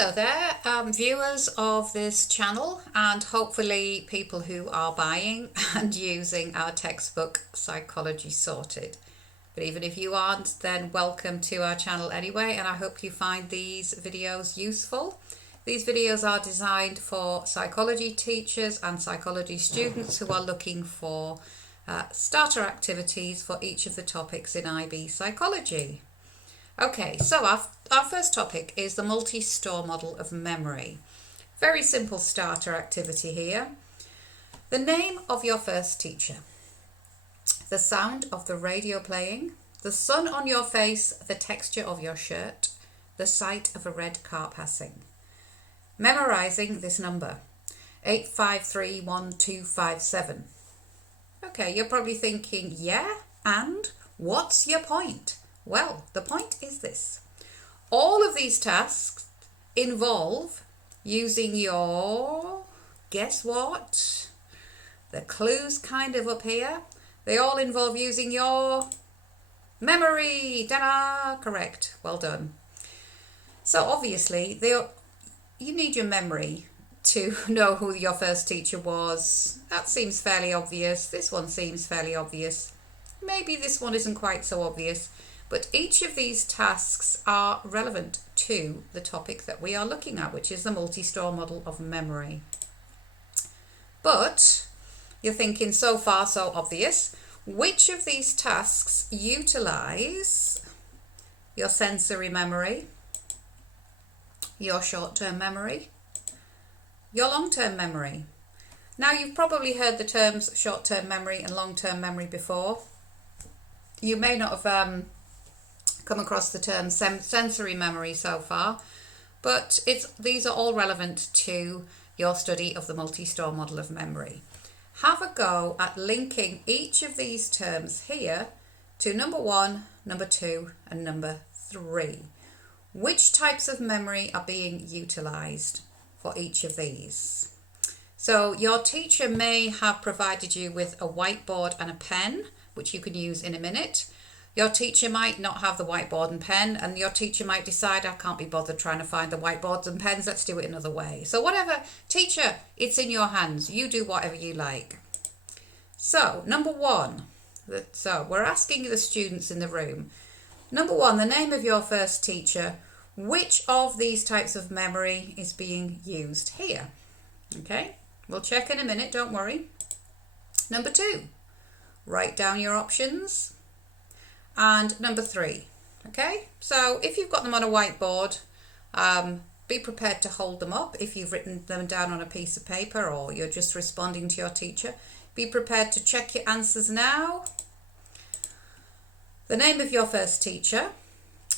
Hello there, viewers of this channel, and hopefully people who are buying and using our textbook Psychology Sorted. But even if you aren't, then welcome to our channel anyway, and I hope you find these videos useful. These videos are designed for psychology teachers and psychology students who are looking for starter activities for each of the topics in IB Psychology. Okay, so our first topic is the multi-store model of memory. Very simple starter activity here. The name of your first teacher, the sound of the radio playing, the sun on your face, the texture of your shirt, the sight of a red car passing. Memorizing this number, 8531257. Okay, you're probably thinking, yeah, and what's your point? Well, the point is this. All of these tasks involve using your, guess what? The clues kind of up here. They all involve using your memory. Ta-da! Correct. Well done. So obviously, you need your memory to know who your first teacher was. That seems fairly obvious. This one seems fairly obvious. Maybe this one isn't quite so obvious. But each of these tasks are relevant to the topic that we are looking at, which is the multi-store model of memory. But you're thinking, so far so obvious. Which of these tasks utilize your sensory memory, your short-term memory, your long-term memory? Now, you've probably heard the terms short-term memory and long-term memory before. You may not have come across the term sensory memory so far, but these are all relevant to your study of the multi-store model of memory. Have a go at linking each of these terms here to number 1, number 2, and number 3. Which types of memory are being utilized for each of these? So your teacher may have provided you with a whiteboard and a pen, which you can use in a minute. Your teacher might not have the whiteboard and pen, and your teacher might decide, I can't be bothered trying to find the whiteboards and pens, let's do it another way. So whatever, teacher, it's in your hands. You do whatever you like. So, number 1. So, we're asking the students in the room. Number 1, the name of your first teacher. Which of these types of memory is being used here? Okay, we'll check in a minute, don't worry. Number 2, write down your options. And number 3, okay? So if you've got them on a whiteboard, be prepared to hold them up. If you've written them down on a piece of paper or you're just responding to your teacher, be prepared to check your answers now. The name of your first teacher.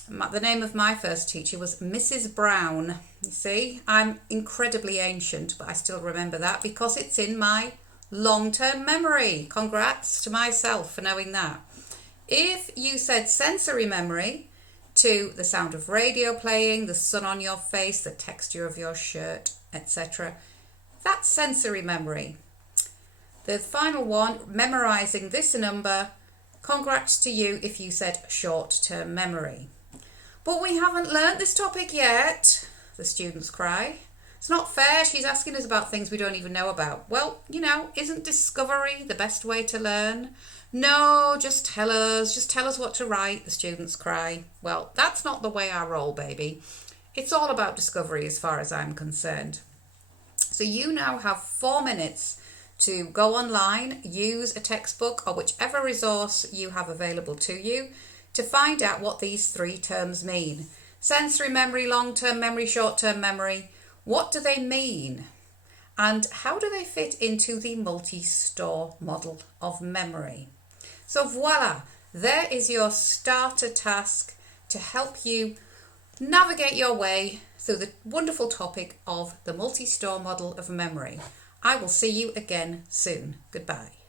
The name of my first teacher was Mrs. Brown. You see, I'm incredibly ancient, but I still remember that because it's in my long-term memory. Congrats to myself for knowing that. If you said sensory memory to the sound of radio playing, the sun on your face, the texture of your shirt, etc., that's sensory memory. The final one, memorizing this number, congrats to you if you said short-term memory. But we haven't learnt this topic yet, the students cry. It's not fair, she's asking us about things we don't even know about. Well, you know, isn't discovery the best way to learn? No, just tell us what to write, the students cry. Well, that's not the way I roll, baby. It's all about discovery as far as I'm concerned. So you now have 4 minutes to go online, use a textbook or whichever resource you have available to you to find out what these 3 terms mean. Sensory memory, long-term memory, short-term memory. What do they mean? And how do they fit into the multi-store model of memory? So voila, there is your starter task to help you navigate your way through the wonderful topic of the multi-store model of memory. I will see you again soon. Goodbye.